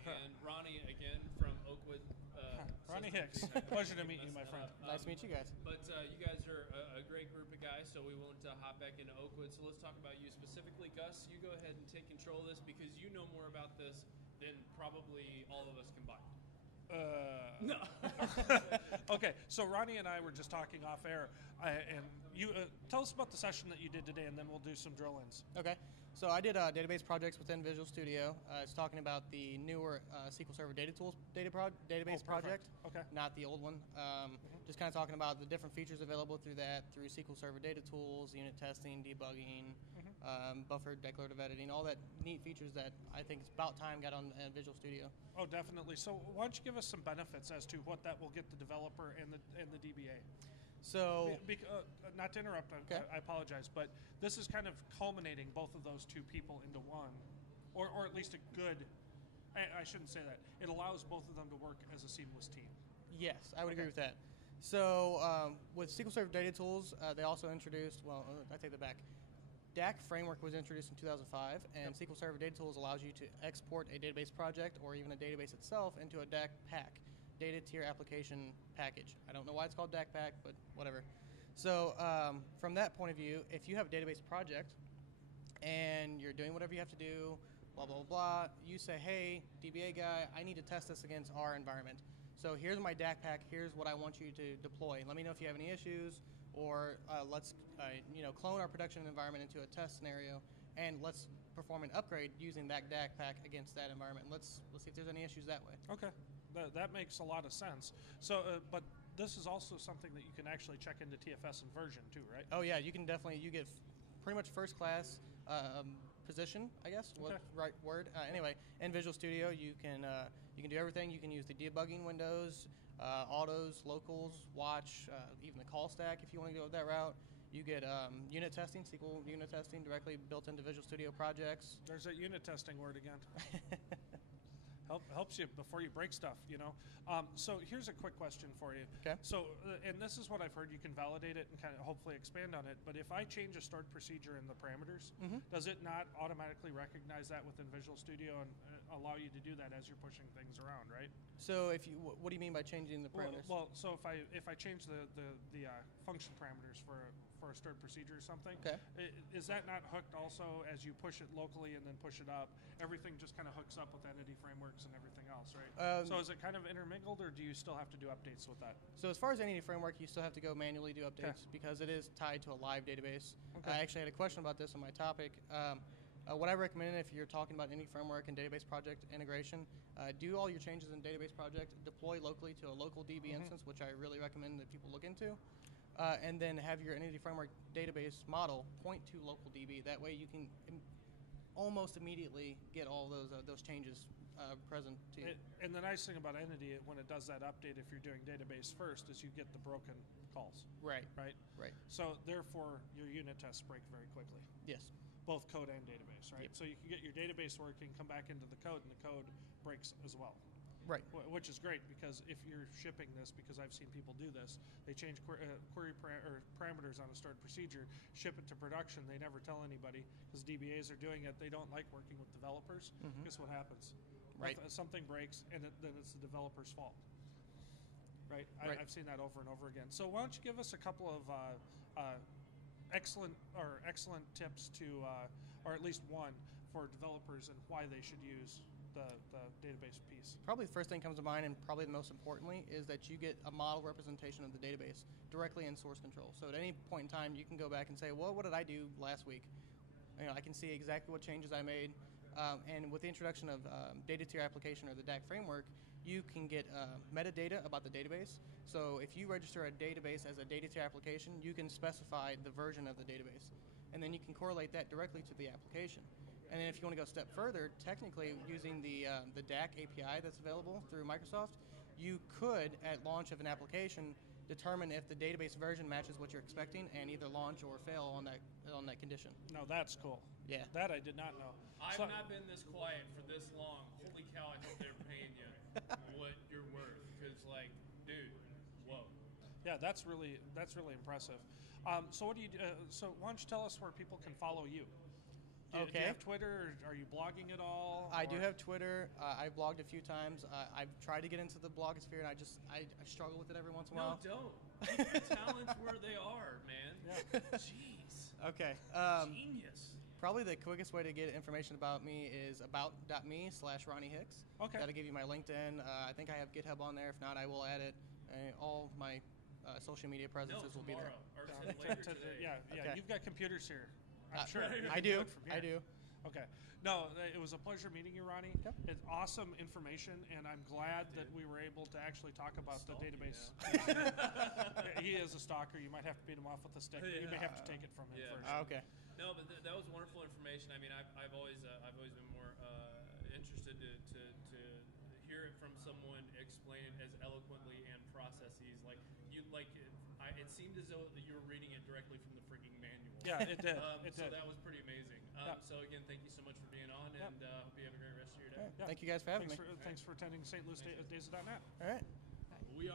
Henry, and Ronnie again from Oakwood. Ronnie Hicks. Pleasure to meet you, my friend. Nice to meet you guys. But you guys are a great group of guys, so we wanted to hop back into Oakwood. So let's talk about you specifically. Gus, you go ahead and take control of this because you know more about this than probably all of us combined. No. Okay, so Ronnie and I were just talking off air, and you tell us about the session that you did today, and then we'll do some drill-ins. Okay, so I did database projects within Visual Studio. It's talking about the newer SQL Server Data Tools database project, Okay. not the old one. Just kind of talking about the different features available through that, through SQL Server Data Tools, unit testing, debugging, buffer declarative editing, all that neat features that I think it's about time got on Visual Studio. Oh, definitely. So why don't you give us some benefits as to what that will get the developer and the DBA? So, not to interrupt, Okay. I apologize, but this is kind of culminating both of those two people into one, or at least a good, I shouldn't say that. It allows both of them to work as a seamless team. yes, I would agree with that. So with SQL Server Data Tools, they also introduced, I take that back. DAC framework was introduced in 2005, and SQL Server Data Tools allows you to export a database project or even a database itself into a DAC pack, Data Tier Application Package. I don't know why it's called DAC pack, but whatever. So from that point of view, if you have a database project and you're doing whatever you have to do, blah, blah, blah, you say, hey, DBA guy, I need to test this against our environment. So here's my DAC pack. Here's what I want you to deploy. Let me know if you have any issues, or let's clone our production environment into a test scenario, and let's perform an upgrade using that DAC pack against that environment. Let's see if there's any issues that way. Okay, that makes a lot of sense. So, but this is also something that you can actually check into TFS and version too, right? Oh yeah, you can definitely, you get pretty much first class position, I guess. Okay. Right word. Anyway, in Visual Studio, you can do everything. You can use the debugging windows, autos, locals, watch, even the call stack if you want to go that route. You get unit testing, SQL unit testing directly built into Visual Studio projects. There's that unit testing word again. Helps you before you break stuff, you know. So here's a quick question for you. Okay. So, and this is what I've heard. You can validate it and kind of hopefully expand on it. But if I change a stored procedure in the parameters, does it not automatically recognize that within Visual Studio and allow you to do that as you're pushing things around, right? So if you, what do you mean by changing the parameters? Well, so if I change the function parameters for a stored procedure or something, Okay. Is that not hooked also as you push it locally and then push it up? Everything just kind of hooks up with entity frameworks and everything else, right? So is it kind of intermingled, or do you still have to do updates with that? So as far as entity framework, you still have to go manually do updates because it is tied to a live database. Okay. I actually had a question about this on my topic. What I recommend if you're talking about any framework and database project integration, do all your changes in database project, deploy locally to a local DB instance, which I really recommend that people look into, and then have your entity framework database model point to local DB. That way you can almost immediately get all those changes present to you. And the nice thing about Entity, when it does that update, if you're doing database first, is you get the broken calls. Right. Right? Right. So therefore, your unit tests break very quickly. Yes. Both code and database, right? Yep. So you can get your database working, come back into the code, and the code breaks as well. Right. Which is great, because if you're shipping this, because I've seen people do this, they change query parameters on a stored procedure, ship it to production, they never tell anybody, because DBAs are doing it. They don't like working with developers. Guess what happens? Right. Something breaks, and then it's the developer's fault. Right? Right. I've seen that over and over again. So why don't you give us a couple of excellent tips to, or at least one, for developers and why they should use the database piece. Probably the first thing that comes to mind, and probably the most importantly, is that you get a model representation of the database directly in source control. So at any point in time, you can go back and say, well, what did I do last week? I can see exactly what changes I made. And with the introduction of Data Tier Application, or the DAC framework, you can get metadata about the database. So if you register a database as a Data Tier application, you can specify the version of the database. And then you can correlate that directly to the application. And then if you want to go a step further, technically using the DAC API that's available through Microsoft, you could, at launch of an application, determine if the database version matches what you're expecting and either launch or fail on that condition. No, that's cool. Yeah. That I did not know. I've not been this quiet for this long. Holy cow, I hope they're paying you what you're worth. Because, dude, whoa. Yeah, that's really impressive. So what do you? So why don't you tell us where people can follow you? Do you Okay. have Twitter? Or are you blogging at all? I do or- have Twitter. I've blogged a few times. I've tried to get into the blogosphere, and I struggle with it every once in a No, while. don't. Keep your talents where they are, man. Yeah. Jeez. Okay. Genius. Probably the quickest way to get information about me is about.me/Ronnie Hicks. Okay. That'll give you my LinkedIn. I think I have GitHub on there. If not, I will add it. All my social media No, presences will be there. tomorrow. Or later today. Yeah. Okay. You've got computers here. I'm sure. You I can do. it from here. I do. Okay. No, it was a pleasure meeting you, Ronnie. Yep. It's awesome information, and I'm glad that we were able to actually talk about the Stalk you database. He is a stalker. You might have to beat him off with a stick. But you may have to take it from him Yeah. first. Okay. No, but that was wonderful information. I mean, I've always been more interested to hear it from someone explain it as eloquently and processes it seemed as though you were reading it directly from the freaking manual. Yeah, it did. So that was pretty amazing. Yeah. So again, thank you so much for being on, and hope you have a great rest of your day. Thank you guys for having me. Thanks for attending St. Louis Days.net. All right.